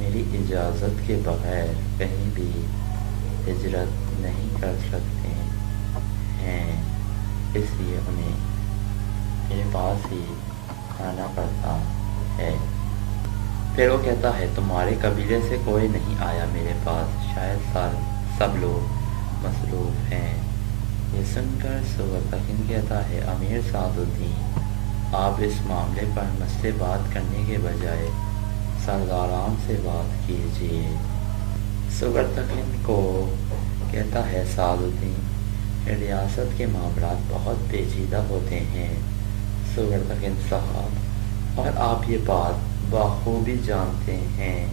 میری اجازت کے بغیر کہیں بھی ہجرت نہیں کر سکتے ہیں، اس لیے انہیں میرے پاس ہی آنا پڑتا ہے۔ پھر وہ کہتا ہے تمہارے قبیلے سے کوئی نہیں آیا میرے پاس، شاید سب لوگ مصروف ہیں۔ یہ سن کر سورتکین کہتا ہے امیر سعد الدین، آپ اس معاملے پر مجھ سے بات کرنے کے بجائے سرداران سے بات کیجیے۔ سورتکین کو کہتا ہے سعد الدین، ریاست کے معاملات بہت پیچیدہ ہوتے ہیں سورتکین صاحب، اور آپ یہ بات بخوبی جانتے ہیں،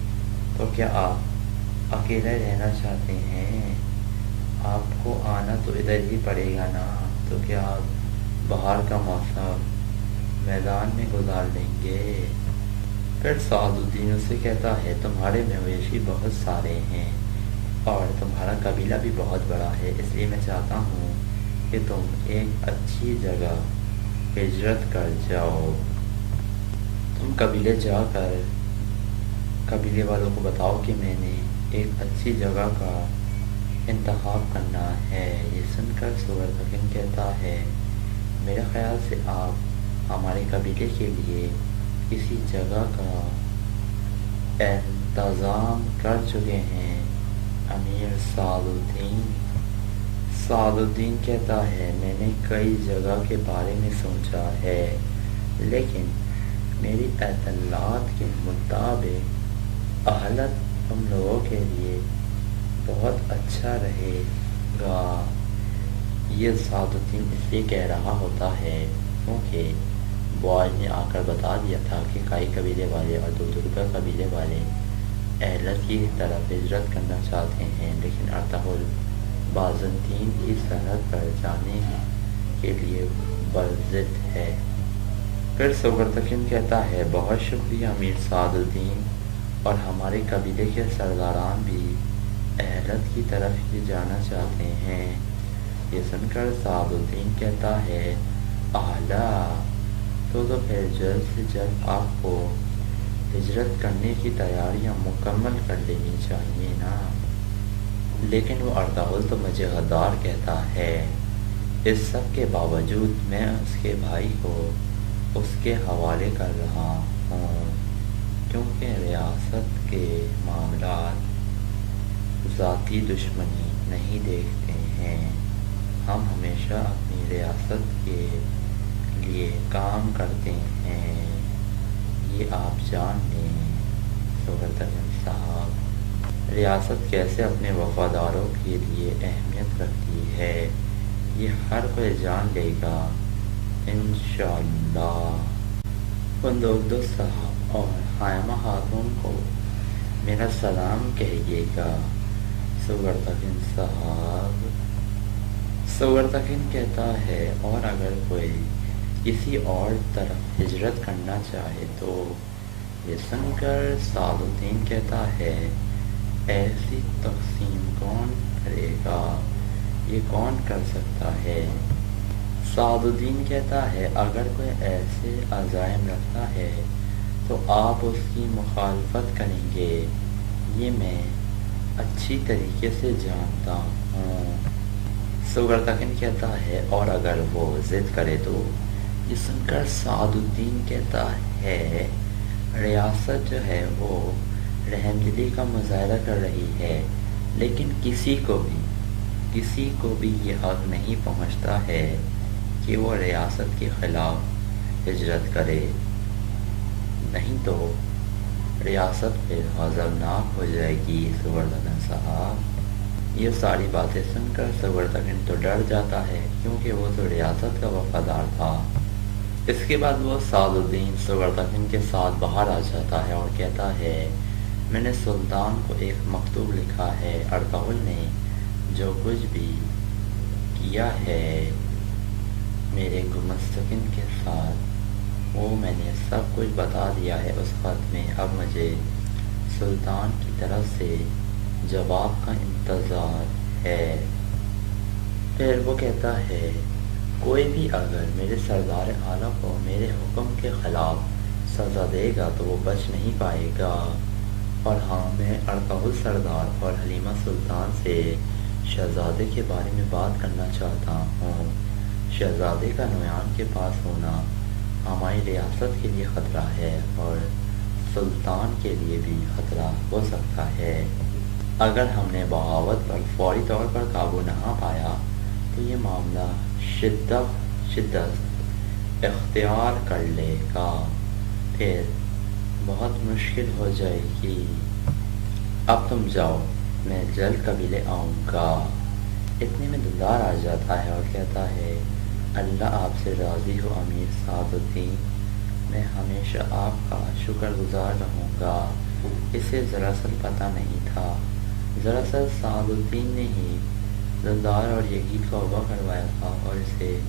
تو کیا آپ اکیلے رہنا چاہتے ہیں؟ آپ کو آنا تو ادھر ہی پڑے گا نا، تو کیا آپ باہر کا موسم میدان میں گزار لیں گے؟ پھر سعد الدین اسے کہتا ہے تمہارے مویشی بہت سارے ہیں اور تمہارا قبیلہ بھی بہت بڑا ہے، اس لیے میں چاہتا ہوں کہ تم ایک اچھی جگہ ہجرت کر جاؤ۔ تم قبیلے جا کر قبیلے والوں کو بتاؤ کہ میں نے ایک اچھی جگہ کا انتخاب کرنا ہے۔ یہ سن کر سورتکین کہتا ہے میرے خیال سے آپ ہمارے قبیلے کے لیے کسی جگہ کا انتظام کر چکے ہیں امیر سعد الدین۔ سعد الدین کہتا ہے میں نے کئی جگہ کے بارے میں سوچا ہے، لیکن میری اطلاعات کے مطابق اہلت تم لوگوں کے لیے بہت اچھا رہے گا۔ یہ سعد الدین اس لیے کہہ رہا ہوتا ہے کیونکہ بوائے نے آ کر بتا دیا تھا کہ کئی قبیلے والے اور دوردرگا قبیلے والے اہلت کی طرف ہجرت کرنا چاہتے ہیں، لیکن ارطغرل بازنطین کی سرحد پر جانے کے لیے برضد ہے۔ پھر سورتکین کہتا ہے بہت شکریہ امیر سعد الدین، اور ہمارے قبیلے کے سرداران بھی اہلت کی طرف ہی جانا چاہتے ہیں۔ یہ سن کر سعد الدین کہتا ہے اعلیٰ، تو پھر جلد سے جلد آپ کو ہجرت کرنے کی تیاریاں مکمل کر لینی چاہیے نا۔ لیکن وہ ارطغرل تو مجھے غدار کہتا ہے۔ اس سب کے باوجود میں اس کے بھائی کو اس کے حوالے کر رہا ہوں، کیونکہ ریاست کے معاملات ذاتی دشمنی نہیں دیکھتے ہیں، ہم ہمیشہ اپنی ریاست کے لیے کام کرتے ہیں، یہ آپ جان لیں سورتکین صاحب۔ ریاست کیسے اپنے وفاداروں کے لیے اہمیت رکھتی ہے یہ ہر کوئی جان لے گا انشاءاللہ۔ بندوقدوست صاحب اور حائمہ خاتون کو میرا سلام کہیے گا سورتکین صاحب۔ سورتکین کہتا ہے اور اگر کوئی کسی اور طرف ہجرت کرنا چاہے تو؟ یہ سن کر سعد الدین کہتا ہے ایسی تقسیم کون کرے گا، یہ کون کر سکتا ہے؟ سعد الدین کہتا ہے اگر کوئی ایسے عزائم رکھتا ہے تو آپ اس کی مخالفت کریں گے، یہ میں اچھی طریقے سے جانتا ہوں۔ سورتکین کہتا ہے اور اگر وہ ضد کرے تو؟ یہ سن کر سعد الدین کہتا ہے ریاست جو ہے وہ رحم دلی کا مظاہرہ کر رہی ہے، لیکن کسی کو بھی یہ حق نہیں پہنچتا ہے کہ وہ ریاست کے خلاف ہجرت کرے، نہیں تو ریاست پہ غضبناک ہو جائے گی سورتکین صاحب۔ یہ ساری باتیں سن کر سورتکین تو ڈر جاتا ہے کیونکہ وہ تو ریاست کا وفادار تھا۔ اس کے بعد وہ سعد الدین سورتکین کے ساتھ باہر آ جاتا ہے اور کہتا ہے میں نے سلطان کو ایک مکتوب لکھا ہے، ارطغرل نے جو کچھ بھی کیا ہے میرے گمستگن کے ساتھ وہ میں نے سب کچھ بتا دیا ہے اس خط میں، اب مجھے سلطان کی طرف سے جواب کا انتظار ہے۔ پھر وہ کہتا ہے کوئی بھی اگر میرے سردار اعلیٰ کو میرے حکم کے خلاف سزا دے گا تو وہ بچ نہیں پائے گا، اور ہاں میں ارطغرل سردار اور حلیمہ سلطان سے شہزادے کے بارے میں بات کرنا چاہتا ہوں۔ شہزادے کا نویان کے پاس ہونا ہماری ریاست کے لیے خطرہ ہے اور سلطان کے لیے بھی خطرہ ہو سکتا ہے۔ اگر ہم نے بغاوت پر فوری طور پر قابو نہ پایا تو یہ معاملہ شدت اختیار کر لے گا، پھر بہت مشکل ہو جائے گی۔ اب تم جاؤ، میں جلد قبیلے آؤں گا۔ اتنے میں دلدار آ جاتا ہے اور کہتا ہے اللہ آپ سے راضی ہو امیر سعد الدین، میں ہمیشہ آپ کا شکر گزار رہوں گا۔ اسے دراصل پتہ نہیں تھا، دراصل سعد الدین نے ہی دلدار اور یزید کو اغوا کروایا تھا اور اسے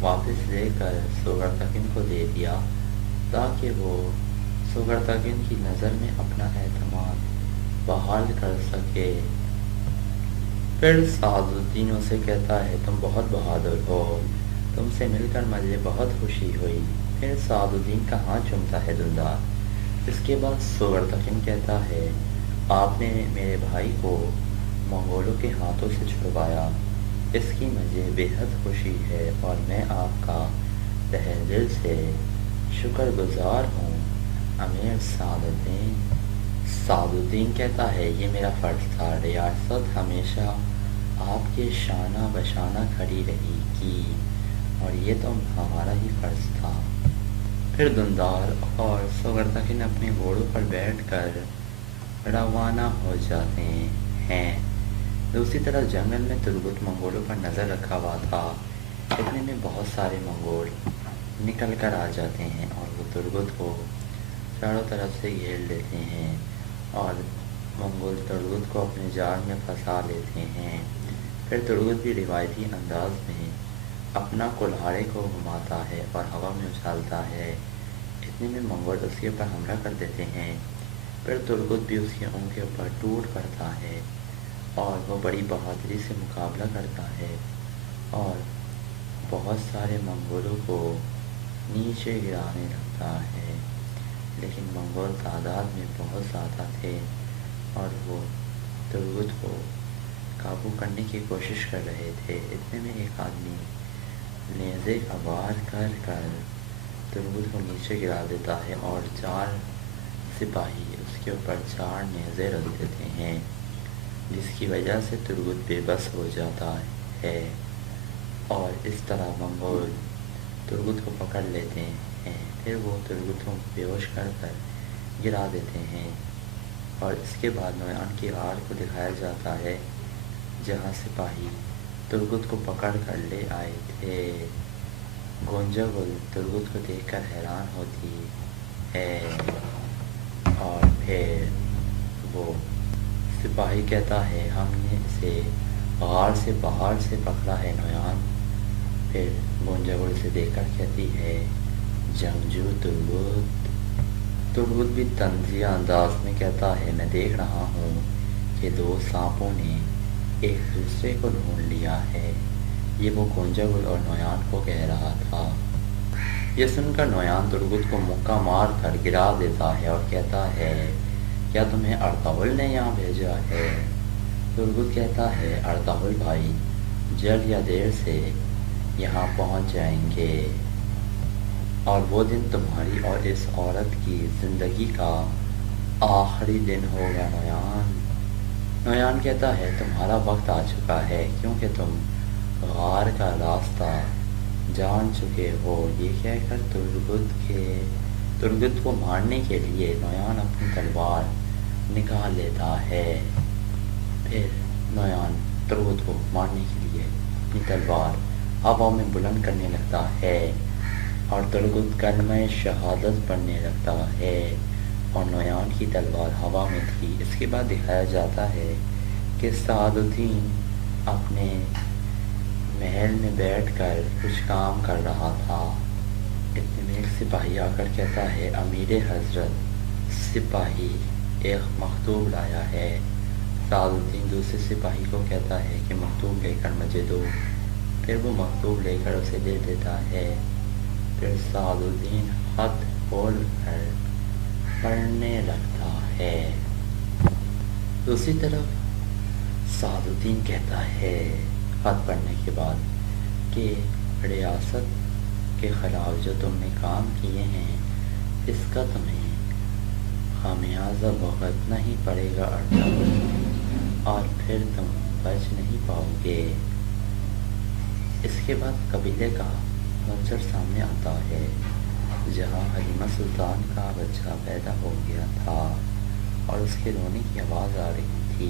واپس لے کر سوگرتگین کو دے دیا تاکہ وہ سوگرتگین کی نظر میں اپنا اعتماد بحال کر سکے۔ پھر سعد الدین اسے کہتا ہے تم بہت بہادر ہو، تم سے مل کر مجھے بہت خوشی ہوئی۔ پھر سعد الدین کا ہاتھ چومتا ہے دلدار۔ اس کے بعد سوگرتگین کہتا ہے آپ نے میرے بھائی کو منگولوں کے ہاتھوں سے چھڑوایا، اس کی مجھے بے حد خوشی ہے اور میں آپ کا تہہ دل سے شکر گزار ہوں امیر سعد الدین۔ سعد الدین کہتا ہے یہ میرا فرض تھا، ریاست ہمیشہ آپ کے شانہ بشانہ کھڑی رہے گی اور یہ تو ہمارا ہی فرض تھا۔ پھر دلدار اور سوگرتگین اپنے گھوڑوں پر بیٹھ کر روانہ ہو جاتے ہیں۔ دوسری طرف جنگل میں تربت منگولوں پر نظر رکھا ہوا تھا۔ اتنے میں بہت سارے منگول نکل کر آ جاتے ہیں اور وہ تربت کو چاروں طرف سے گھیر لیتے ہیں اور منگول تربت کو اپنے جال میں پھنسا لیتے ہیں۔ پھر تربت بھی روایتی انداز میں اپنا کلہاڑے کو گھماتا ہے اور ہوا میں اچھالتا ہے۔ اتنے میں منگول اس کے اوپر حملہ کر دیتے ہیں۔ پھر تربت بھی اس کے اون کے اوپر ٹوٹ پڑتا ہے اور وہ بڑی بہادری سے مقابلہ کرتا ہے اور بہت سارے منگولوں کو نیچے گرانے لگتا ہے، لیکن منگول تعداد میں بہت زیادہ تھے اور وہ تربت کو قابو کرنے کی کوشش کر رہے تھے۔ اتنے میں ایک آدمی نیزے کا وار کر کر تربت کو نیچے گرا دیتا ہے اور 4 سپاہی اس کے اوپر 4 نیزے رکھ دیتے ہیں، جس کی وجہ سے تربت بے بس ہو جاتا ہے اور اس طرح منگول تربت کو پکڑ لیتے ہیں۔ پھر وہ تربت کو بے ہوش کر کر گرا دیتے ہیں اور اس کے بعد نویان کی غار کو دکھایا جاتا ہے جہاں سپاہی تربت کو پکڑ کر لے آئے تھے۔ گونجا گل تربت کو دیکھ کر حیران ہوتی ہے اور پھر وہ سپاہی کہتا ہے ہم نے اسے غار سے باہر سے پکڑا ہے نویان۔ پھر گونجا گل سے دیکھ کر کہتی ہے جنگجو تربت بھی طنزیہ انداز میں کہتا ہے میں دیکھ رہا ہوں کہ 2 سانپوں نے ایک دوسرے کو ڈھونڈ لیا ہے۔ یہ وہ گونجا گل اور نویان کو کہہ رہا تھا۔ یہ سن کر نویان تربت کو مکہ مار کر گرا دیتا ہے اور کہتا ہے کیا تمہیں ارطغرل نے یہاں بھیجا ہے؟ تربت کہتا ہے ارطغرل بھائی جلد یا دیر سے یہاں پہنچ جائیں گے اور وہ دن تمہاری اور اس عورت کی زندگی کا آخری دن ہوگا نویان۔ نویان کہتا ہے تمہارا وقت آ چکا ہے کیونکہ تم غار کا راستہ جان چکے ہو۔ یہ کہہ کر تربت کو مارنے کے لیے نویان اپنی تلوار نکال لیتا ہے۔ پھر نویان تربت کو مارنے کے لیے اپنی تلوار ہوا میں بلند کرنے لگتا ہے اور تربت کلمہ شہادت پڑھنے لگتا ہے اور نویان کی تلوار ہوا میں تھی۔ اس کے بعد دکھایا جاتا ہے کہ سعد الدین اپنے محل میں بیٹھ کر کچھ کام کر رہا تھا۔ اتنے میں ایک سپاہی آ کر کہتا ہے امیر حضرت سپاہی ایک مکتوب لایا ہے۔ سعد الدین دوسرے سپاہی کو کہتا ہے کہ مکتوب لے کر مجھے دو۔ پھر وہ مکتوب لے کر اسے دے دیتا ہے۔ پھر سعد الدین خط کھول کر پڑھنے لگتا ہے۔ دوسری طرف سعد الدین کہتا ہے خط پڑھنے کے بعد کہ ریاست کے خلاف جو تم نے کام کیے ہیں اس کا تمہیں خمیازہ بھگتنا ہی پڑے گا اور پھر تم بچ نہیں پاؤ گے۔ اس کے بعد قبیلے کا منظر سامنے آتا ہے جہاں حلیمہ سلطان کا بچہ پیدا ہو گیا تھا اور اس کے رونے کی آواز آ رہی تھی۔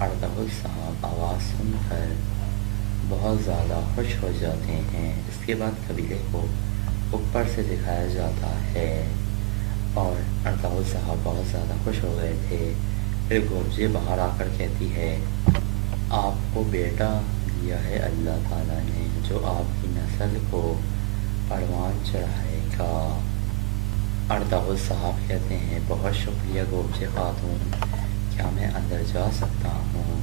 ارطغرل صاحب آواز سن کر بہت زیادہ خوش ہو جاتے ہیں۔ اس کے بعد قبیلے کو اوپر سے دکھایا جاتا ہے اور ارطغرل صاحب بہت زیادہ خوش ہو گئے تھے۔ پھر گورجے باہر آ کر کہتی ہے آپ کو بیٹا دیا ہے اللہ تعالیٰ نے جو آپ کی نسل کو پروان چڑھائے گا۔ ارطغرل صاحب کہتے ہیں بہت شکریہ گورجے خاتون، کیا میں اندر جا سکتا ہوں؟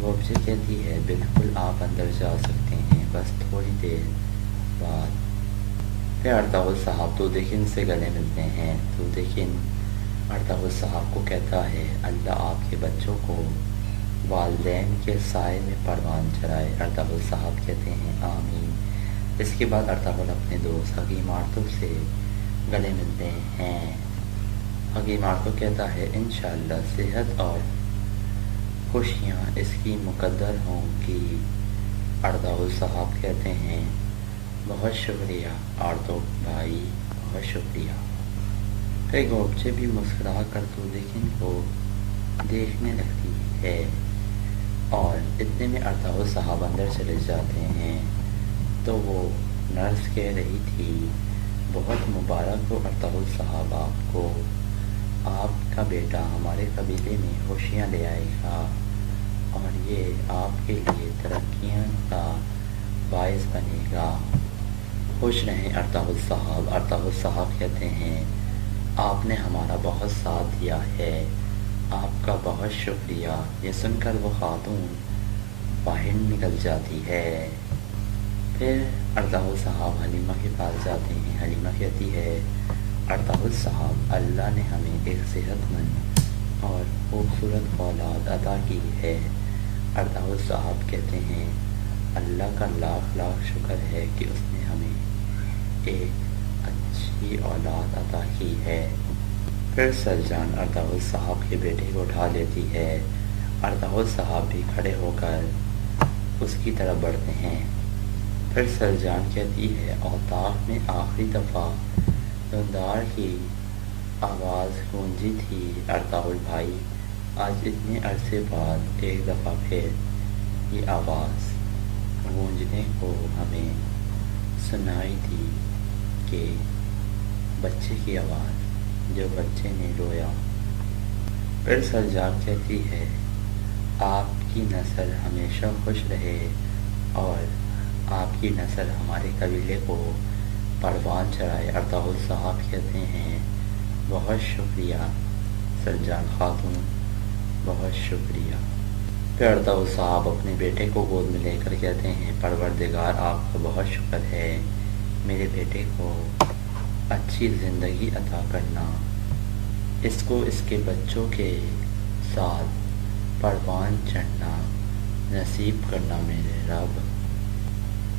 گورجے کہتی ہے بالکل آپ اندر جا سکتے ہیں، بس تھوڑی دیر بعد۔ پھر ارطغرل صاحب دودکن سے گلے ملتے ہیں۔ دودکن ارطغرل صاحب کو کہتا ہے اللہ آپ کے بچوں کو والدین کے سائے میں پروان چڑھائے۔ ارطغرل صاحب کہتے ہیں آمین۔ اس کے بعد ارطغرل اپنے دوست حکیم آرتور سے گلے ملتے ہیں۔ حکیم آرتور کہتا ہے انشاءاللہ صحت اور خوشیاں اس کی مقدر ہوں گی۔ ارطغرل صاحب کہتے ہیں بہت شکریہ آرتور بھائی، بہت شکریہ۔ پھر گورجے بھی مسکرا کر دودکن کو دیکھنے لگتی ہے اور اتنے میں ارطغرل صاحب اندر چلے جاتے ہیں تو وہ نرس کہہ رہی تھی بہت مبارک ہو ارطغرل صاحب آپ کو، آپ کا بیٹا ہمارے قبیلے میں خوشیاں لے آئے گا اور یہ آپ کے لیے ترقیاں کا باعث بنے گا۔ خوش رہیں ارطغرل صاحب۔ ارطغرل صاحب کہتے ہیں آپ نے ہمارا بہت ساتھ دیا ہے، آپ کا بہت شکریہ۔ یہ سن کر وہ خاتون باہر نکل جاتی ہے۔ پھر ارطغرل صاحب حلیمہ کے پاس جاتے ہیں۔ حلیمہ کہتی ہے ارطغرل صاحب اللہ نے ہمیں ایک صحت مند اور خوبصورت اولاد عطا کی ہے۔ ارطغرل صاحب کہتے ہیں اللہ کا لاکھ لاکھ شکر ہے کہ اس نے ہمیں ایک اچھی اولاد عطا کی ہے۔ پھر سلجان ارطغرل صاحب کے بیٹے کو اٹھا لیتی ہے۔ ارطغرل صاحب بھی کھڑے ہو کر اس کی طرف بڑھتے ہیں۔ پھر سلجان کہتی ہے اوطاق میں آخری دفعہ دھندار کی آواز گونجی تھی ارطغرل بھائی، آج اتنے عرصے بعد ایک دفعہ پھر یہ آواز گونجنے کو ہمیں سنائی دی کہ بچے کی آواز، جو بچے نے رویا۔ پھر سلجان کہتی ہے آپ کی نسل ہمیشہ خوش رہے اور آپ کی نسل ہمارے قبیلے کو پروان چڑھائے۔ ارطغرل صاحب کہتے ہیں بہت شکریہ سلجان خاتون، بہت شکریہ۔ پھر ارطغرل صاحب اپنے بیٹے کو گود میں لے کر کہتے ہیں پروردگار آپ کا بہت شکر ہے، میرے بیٹے کو اچھی زندگی عطا کرنا، اس کو اس کے بچوں کے ساتھ پروان چڑھنا نصیب کرنا میرے رب۔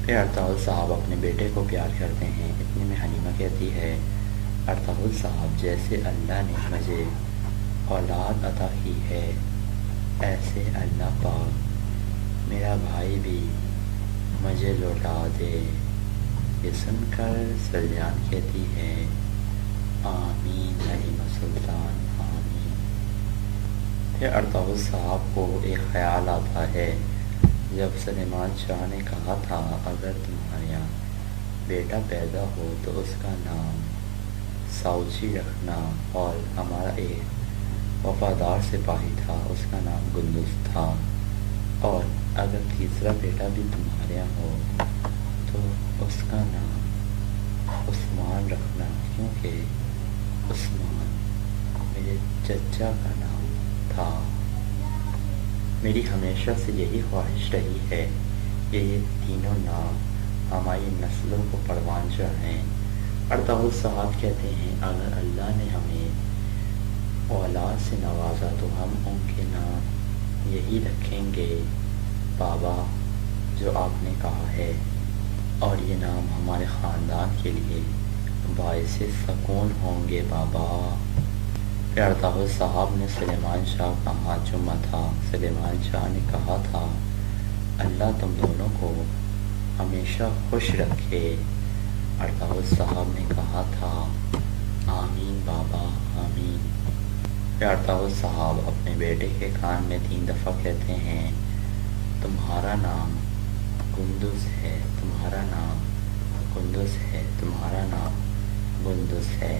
پھر ارطغرل صاحب اپنے بیٹے کو پیار کرتے ہیں۔ اتنے میں حلیمہ کہتی ہے ارطغرل صاحب جیسے اللہ نے مجھے اولاد عطا کی ہے ایسے اللہ پاک میرا بھائی بھی مجھے لوٹا دے۔ یہ سن کر سلجان کہتی ہے آمین حلیمہ سلطان آمین۔ پھر ارطغرل صاحب کو ایک خیال آتا ہے جب سلیمان شاہ نے کہا تھا اگر تمہارے یہاں بیٹا پیدا ہو تو اس کا نام ساؤجی رکھنا، اور ہمارا ایک وفادار سپاہی تھا اس کا نام گندز تھا، اور اگر تیسرا بیٹا بھی تمہارے یہاں ہو تو اس کا نام عثمان رکھنا، کیونکہ عثمان میرے چچا کا نام تھا۔ میری ہمیشہ سے یہی خواہش رہی ہے کہ یہ تینوں نام ہماری نسلوں کو پروان چڑھائیں۔ ارطغرل صاحب کہتے ہیں اگر اللہ نے ہمیں اولاد سے نوازا تو ہم ان کے نام یہی رکھیں گے بابا جو آپ نے کہا ہے، اور یہ نام ہمارے خاندان کے لیے باعث سکون ہوں گے بابا۔ پھر ارطغرل صاحب نے سلیمان شاہ کا ہاتھ چوما تھا۔ سلیمان شاہ نے کہا تھا اللہ تم دونوں کو ہمیشہ خوش رکھے۔ ارطغرل صاحب نے کہا تھا آمین بابا آمین۔ پھر ارطغرل صاحب اپنے بیٹے کے کان میں 3 دفعہ کہتے ہیں تمہارا نام گندز ہے، تمہارا نام گندز ہے، تمہارا نام گندز ہے۔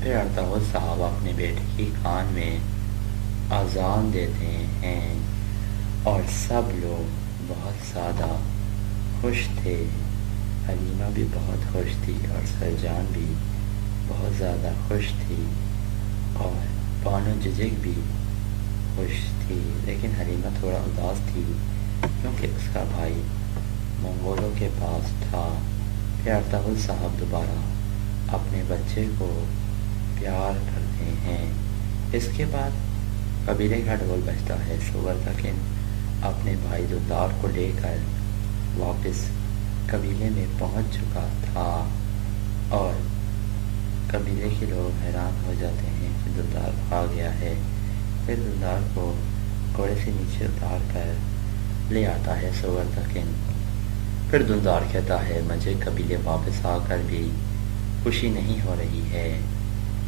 پھر ارطغرل صاحب اپنے بیٹے کی کان میں اذان دیتے ہیں اور سب لوگ بہت زیادہ خوش تھے۔ حلیمہ بھی بہت خوش تھی اور سرجان بھی بہت زیادہ خوش تھی اور بانو ججک بھی خوش تھی، لیکن حلیمہ تھوڑا اداس تھی کیونکہ اس کا بھائی منگولوں کے پاس تھا۔ پھر ارطغرل صاحب دوبارہ اپنے بچے کو پیار کرتے ہیں۔ اس کے بعد قبیلے کا ڈھول بجتا ہے۔ سورتکن اپنے بھائی دلدار کو لے کر واپس قبیلے میں پہنچ چکا تھا اور قبیلے کے لوگ حیران ہو جاتے ہیں کہ دلدار آ گیا ہے۔ پھر دلدار کو گھوڑے سے نیچے اتار کر لے آتا ہے سورتکن۔ پھر دلدار کہتا ہے مجھے قبیلے واپس آ کر بھی خوشی نہیں ہو رہی ہے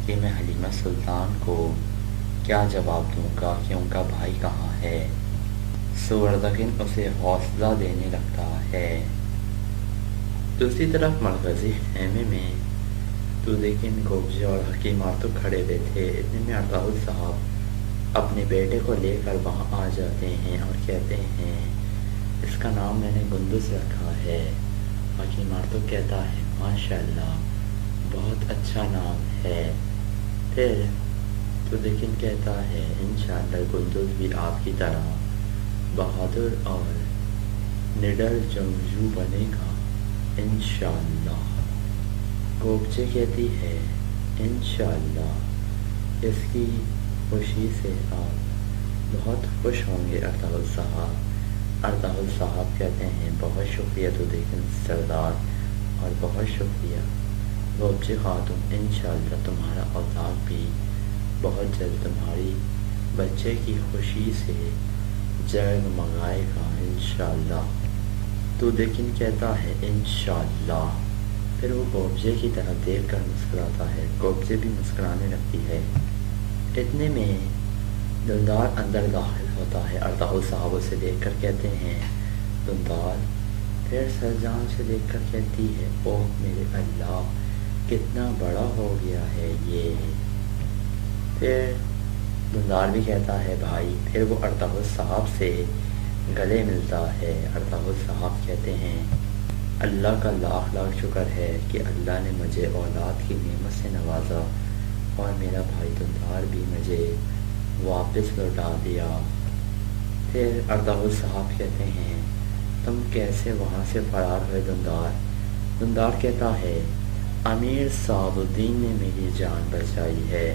کہ میں حلیمہ سلطان کو کیا جواب دوں گا کہ ان کا بھائی کہاں ہے۔ سورتکن اسے حوصلہ دینے لگتا ہے۔ دوسری طرف مرکزی خیمے میں لیکن گوبجے اور حکیم آتو کھڑے ہوئے تھے۔ اتنے میں ارطغرل صاحب اپنے بیٹے کو لے کر وہاں آ جاتے ہیں اور کہتے ہیں اس کا نام میں نے گندز رکھا ہے۔ حکیم آتو کہتا ہے ماشاءاللہ بہت اچھا نام ہے۔ پھر لیکن کہتا ہے انشاءاللہ گندز بھی آپ کی طرح بہادر اور نڈر جنگجو بنے گا انشاءاللہ۔ گوبچے کہتی ہے انشاءاللہ اس کی خوشی سے آپ بہت خوش ہوں گے ارطغرل صاحب۔ ارطغرل صاحب کہتے ہیں بہت شکریہ تو لیکن سردار اور بہت شکریہ گوبچے خاتون، انشاءاللہ تمہارا اولاد بھی بہت جلد تمہاری بچے کی خوشی سے جگمگائے گا انشاءاللہ۔ تو لیکن کہتا ہے انشاءاللہ۔ پھر وہ گوبجے کی طرف دیکھ کر مسکراتا ہے۔ گوبجے بھی مسکرانے لگتی ہے۔ اتنے میں دلدار اندر داخل ہوتا ہے۔ ارطغرل صاحب اسے دیکھ کر کہتے ہیں دلدار۔ پھر سرجان سے دیکھ کر کہتی ہے او میرے اللہ کتنا بڑا ہو گیا ہے یہ۔ پھر دلدار بھی کہتا ہے بھائی۔ پھر وہ ارطغرل صاحب سے گلے ملتا ہے۔ ارطغرل صاحب کہتے ہیں اللہ کا لاکھ لاکھ شکر ہے کہ اللہ نے مجھے اولاد کی نعمت سے نوازا اور میرا بھائی دلدار بھی مجھے واپس لوٹا دیا۔ پھر ارطغرل صاحب کہتے ہیں تم کیسے وہاں سے فرار ہوئے دلدار؟ دلدار کہتا ہے امیر سعد الدین نے میری جان بچائی ہے۔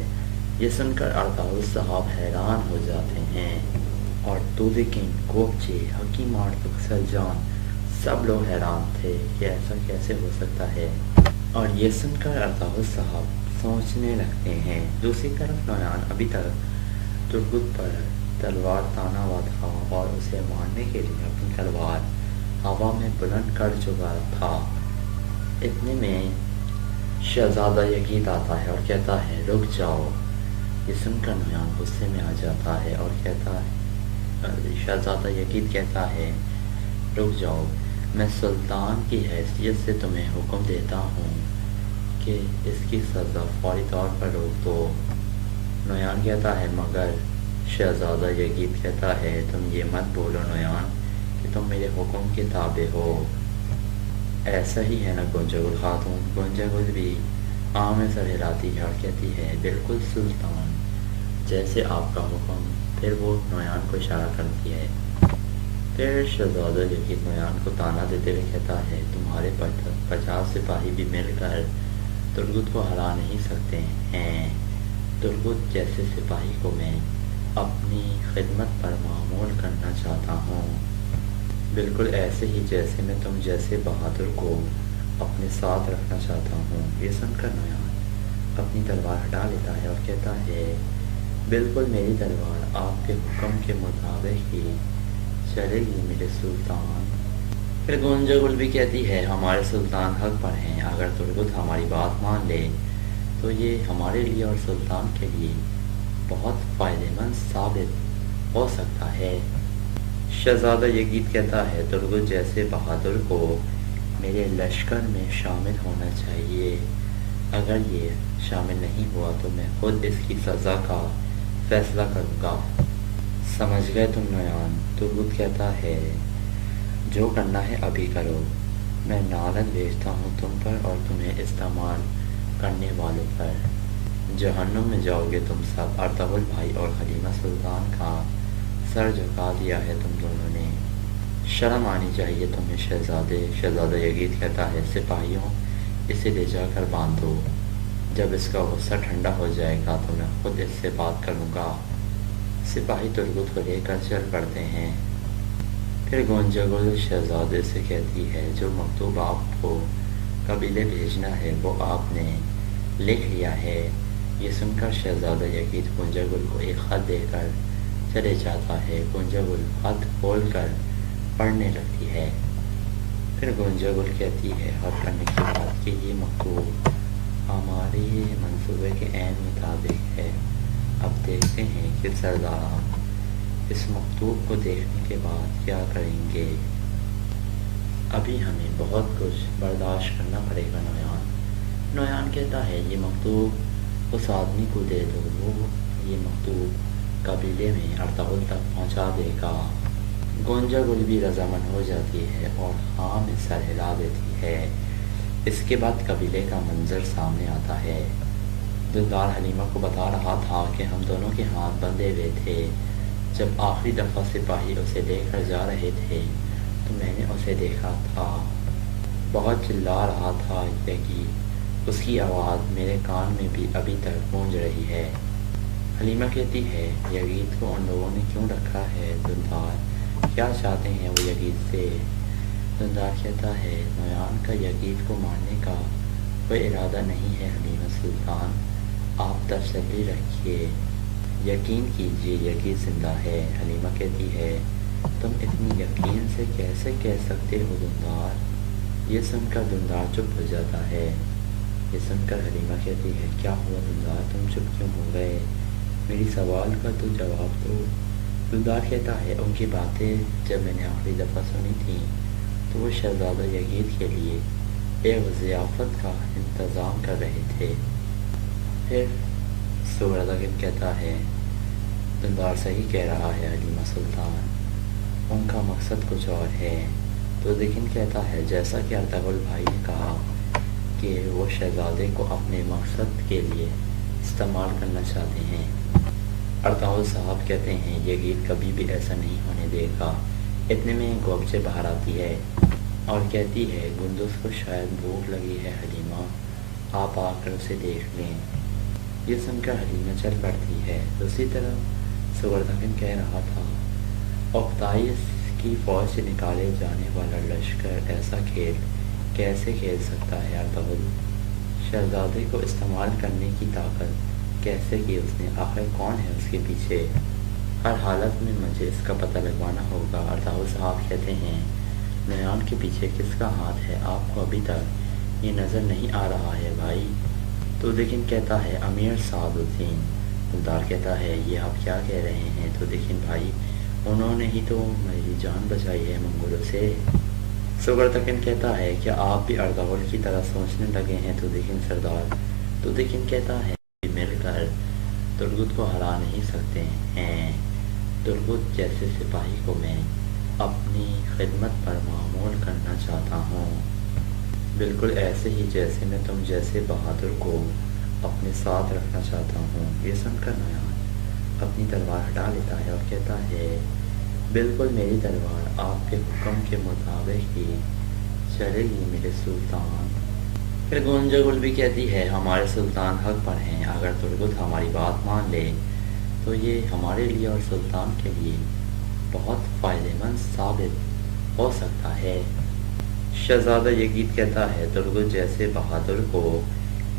یہ سن کر ارطغرل صاحب حیران ہو جاتے ہیں اور لیکن گوبچے، حکیم آتو، سرجان سب لوگ حیران تھے کہ ایسا کیسے ہو سکتا ہے، اور یہ سن کر ارطغرل صاحب سوچنے لگتے ہیں۔ دوسری طرف نویان ابھی تک تربت پر تلوار تانا ہوا تھا اور اسے مارنے کے لیے اپنی تلوار ہوا میں بلند کر چکا تھا۔ اتنے میں شہزادہ یزید آتا ہے اور کہتا ہے رک جاؤ۔ یہ سن کر نویان غصے میں آ جاتا ہے اور کہتا ہے شہزادہ یزید کہتا ہے رک جاؤ، میں سلطان کی حیثیت سے تمہیں حکم دیتا ہوں کہ اس کی سزا فوری طور پر روک دو۔ نویان کہتا ہے مگر شہزادہ یزید کہتا ہے تم یہ مت بولو نویان کہ تم میرے حکم کے تابع ہو۔ ایسا ہی ہے نا گنجا گل خاتون؟ گنجا گل بھی آنکھ میں سر ہلاتی ہے اور کہتی ہے بالکل سلطان، جیسے آپ کا حکم۔ پھر وہ نویان کو اشارہ کرتی ہے۔ پھر شہزادہ یزید نویان کو تانا دیتے ہوئے کہتا ہے تمہارے 50 سپاہی بھی مل کر ترگت کو ہرا نہیں سکتے ہیں، تربت جیسے سپاہی کو میں اپنی خدمت پر معمول کرنا چاہتا ہوں، بالکل ایسے ہی جیسے میں تم جیسے بہادر کو اپنے ساتھ رکھنا چاہتا ہوں۔ یہ سن کر نویان اپنی تلوار ہٹا لیتا ہے اور کہتا ہے، بالکل میری تلوار آپ کے حکم کے مطابق ہی چلے گی میرے سلطان۔ پھر گونجا گل بھی کہتی ہے، ہمارے سلطان حق پر ہیں، اگر تربت ہماری بات مان لے تو یہ ہمارے لیے اور سلطان کے لیے بہت فائدہ مند ثابت ہو سکتا ہے۔ شہزادہ یزید کہتا ہے، تربت جیسے بہادر کو میرے لشکر میں شامل ہونا چاہیے، اگر یہ شامل نہیں ہوا تو میں خود اس کی سزا کا فیصلہ کروں گا۔ سمجھ گئے تم نویان؟ تربت کہتا ہے، جو کرنا ہے ابھی کرو، میں لعنت بھیجتا ہوں تم پر اور تمہیں استعمال کرنے والوں پر۔ جہنم میں جاؤ گے تم سب۔ ارطغرل بھائی اور حلیمہ سلطان کا سر جھکا دیا ہے تم دونوں نے، شرم آنی چاہیے تمہیں شہزادے۔ شہزادہ یزید کہتا ہے، سپاہیوں اسے لے جا کر باندھ دو، جب اس کا غصہ ٹھنڈا ہو جائے گا تو میں خود اس سے بات کروں گا۔ سپاہی تربت کو لے کر چل پڑتے ہیں۔ پھر گونجا گل شہزادے سے کہتی ہے، جو مکتوب آپ کو قبیلے بھیجنا ہے وہ آپ نے لکھ لیا ہے۔ یہ سن کر شہزادہ یزید گونجا گل کو ایک خط دے کر چلے جاتا ہے۔ گونجا گل خط کھول کر پڑھنے لگتی ہے۔ پھر گونجا گل کہتی ہے خط پڑھنے کے بعد کہ یہ مکتوب ہمارے منصوبے کے عین مطابق ہے۔ اب دیکھتے ہیں کہ سردار اس مکتوب کو دیکھنے کے بعد کیا کریں گے۔ ابھی ہمیں بہت کچھ برداشت کرنا پڑے گا نویان۔ نویان کہتا ہے، یہ مکتوب اس آدمی کو دے دو، وہ یہ مکتوب قبیلے میں ارطغرل تک پہنچا دے گا۔ گونجا گل بھی رضامند ہو جاتی ہے اور ہاں میں سر ہلا دیتی ہے۔ اس کے بعد قبیلے کا منظر سامنے آتا ہے۔ دلدار حلیمہ کو بتا رہا تھا کہ ہم دونوں کے ہاتھ بندھے ہوئے تھے۔ جب آخری دفعہ سپاہی اسے لے کر جا رہے تھے تو میں نے اسے دیکھا تھا، بہت چلا رہا تھا یزید، اس کی آواز میرے کان میں بھی ابھی تک گونج رہی ہے۔ حلیمہ کہتی ہے، یزید کو ان لوگوں نے کیوں رکھا ہے دلدار؟ کیا چاہتے ہیں وہ یزید سے؟ دلدار کہتا ہے، نویان کا یزید کو مارنے کا کوئی ارادہ نہیں ہے حلیمہ سلطان، آپ تسلی رکھیے، یقین کیجیے یزید زندہ ہے۔ حلیمہ کہتی ہے، تم اتنی یقین سے کیسے کہہ سکتے ہو دلدار؟ یہ سن کر دلدار چپ ہو جاتا ہے۔ یہ سن کر حلیمہ کہتی ہے، کیا ہوا دلدار، تم چپ کیوں ہو گئے؟ میری سوال کا تو جواب دو۔ دلدار کہتا ہے، ان کی باتیں جب میں نے آخری دفعہ سنی تھیں تو وہ شہزادہ یزید کے لیے ایک ضیافت کا انتظام کر رہے تھے۔ پھر سہراب کہتا ہے، دلدار صحیح کہہ رہا ہے حلیمہ سلطان، ان کا مقصد کچھ اور ہے۔ تو لیکن کہتا ہے، جیسا کہ ارطغرل بھائی نے کہا کہ وہ شہزادے کو اپنے مقصد کے لیے استعمال کرنا چاہتے ہیں۔ ارطغرل صاحب کہتے ہیں، یزید کبھی بھی ایسا نہیں ہونے دے گا۔ اتنے میں گوبچے باہر آتی ہے اور کہتی ہے، گندز کو شاید بھوک لگی ہے حلیمہ، آپ آ کر اسے دیکھ لیں۔ یہ سن کر حلیمہ چل پڑتی ہے۔ دوسری طرف سہراب کہہ رہا تھا، اوقتائش کی فوج سے نکالے جانے والا لشکر ایسا کھیل کیسے کھیل سکتا ہے ارطغرل؟ شہزادے کو استعمال کرنے کی طاقت کیسے کی اس نے؟ آخر کون ہے اس کے پیچھے؟ ہر حالت میں مجھے اس کا پتہ لگوانا ہوگا۔ ارطغرل صاحب کہتے ہیں، نویان کے پیچھے کس کا ہاتھ ہے؟ آپ کو ابھی تک یہ نظر نہیں آ رہا ہے بھائی؟ تو لیکن کہتا ہے، امیر سعد الدین۔ دلدار کہتا ہے، یہ آپ کیا کہہ رہے ہیں؟ تو لیکن بھائی، انہوں نے ہی تو میری جان بچائی ہے منگولوں سے۔ سہراب کہتا ہے، کیا آپ بھی ارطغرل کی طرح سوچنے لگے ہیں؟ تو لیکن سردار تو لیکن کہتا ہے، مل کر تربت کو ہرا نہیں سکتے ہیں۔ تربت جیسے سپاہی کو میں اپنی خدمت پر معمول کرنا چاہتا ہوں، بالکل ایسے ہی جیسے میں تم جیسے بہادر کو اپنے ساتھ رکھنا چاہتا ہوں۔ یہ سن کر نویان اپنی تلوار ہٹا لیتا ہے اور کہتا ہے، بالکل میری تلوار آپ کے حکم کے مطابق ہی چلے گی میرے سلطان۔ پھر گونجا گل بھی کہتی ہے ہمارے سلطان حق پر ہیں، اگر تربت ہماری بات مان لے تو یہ ہمارے لیے اور سلطان کے لیے بہت فائدہ مند ثابت ہو سکتا ہے۔ شہزادہ یزید کہتا ہے تربت جیسے بہادر کو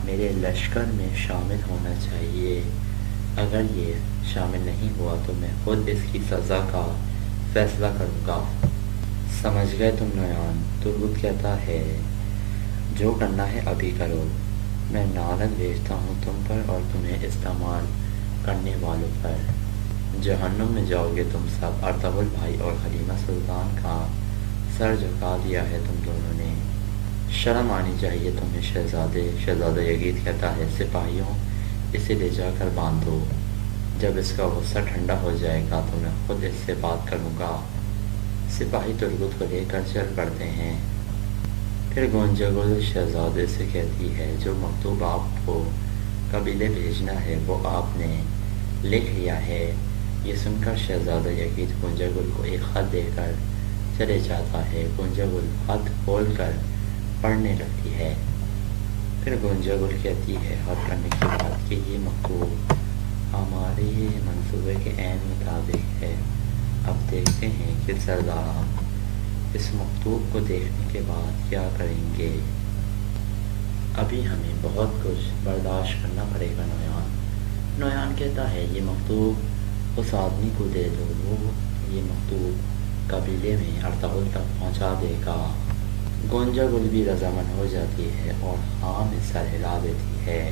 میرے لشکر میں شامل ہونا چاہیے، اگر یہ شامل نہیں ہوا تو میں خود اس کی سزا کا فیصلہ کروں گا۔ سمجھ گئے تم نویان؟ تربت کہتا ہے جو کرنا ہے ابھی کرو، میں لعنت بھیجتا ہوں تم پر اور تمہیں استعمال کرنے والوں پر، جہنم میں جاؤ گے تم سب۔ ارطغرل بھائی اور حلیمہ سلطان کا سر جھکا دیا ہے تم دونوں نے، شرم آنی چاہیے تمہیں شہزادے۔ شہزادہ یزید کہتا ہے سپاہیوں اسے لے جا کر باندھ دو، جب اس کا غصہ ٹھنڈا ہو جائے گا تو میں خود اس سے بات کروں گا۔ سپاہی تربت کو لے کر چل پڑتے ہیں۔ پھر گونجا گل شہزادے سے کہتی ہے جو مکتوب آپ کو قبیلے بھیجنا ہے وہ آپ نے لکھ لیا ہے۔ یہ سن کر شہزادہ یزید گونجا گل کو ایک خط دے کر چلے جاتا ہے۔ گونجا گل خط کھول کر پڑھنے لگتی ہے۔ پھر گونجا گل کہتی ہے خط پڑھنے کے بعد کہ یہ مکتوب ہمارے منصوبے کے عین مطابق ہے۔ اب دیکھتے ہیں کہ سردار اس مکتوب کو دیکھنے کے بعد کیا کریں گے۔ ابھی ہمیں بہت کچھ برداشت کرنا پڑے گا نویان۔ نویان کہتا ہے یہ مکتوب اس آدمی کو دے دو، وہ یہ مکتوب قبیلے میں ارطغرل تک پہنچا دے گا۔ گونجا گل بھی رضامند ہو جاتی ہے اور ہاں میں سر ہلا دیتی ہے۔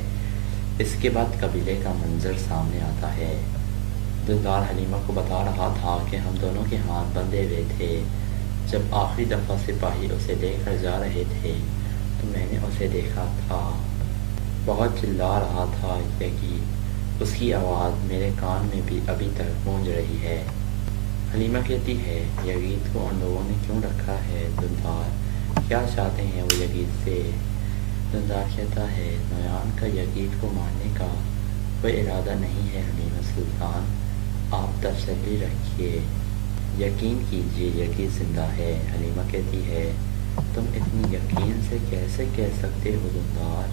اس کے بعد قبیلے کا منظر سامنے آتا ہے۔ دلدار حلیمہ کو بتا رہا تھا کہ ہم دونوں کے ہاتھ بندھے ہوئے تھے، جب آخری دفعہ سپاہی اسے لے کر جا رہے تھے تو میں نے اسے دیکھا تھا، بہت چلا رہا تھا یزید، اس کی آواز میرے کان میں بھی ابھی تک گونج رہی ہے۔ حلیمہ کہتی ہے یزید کو ان لوگوں نے کیوں رکھا ہے دلدار، کیا چاہتے ہیں وہ یزید سے؟ دلدار کہتا ہے نویان کا یزید کو مارنے کا کوئی ارادہ نہیں ہے حلیمہ سلطان، آپ تسلی رکھیے، یقین کیجیے یزید زندہ ہے۔ حلیمہ کہتی ہے تم اتنی یقین سے کیسے کہہ سکتے ہو دلدار؟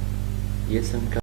یہ سن کر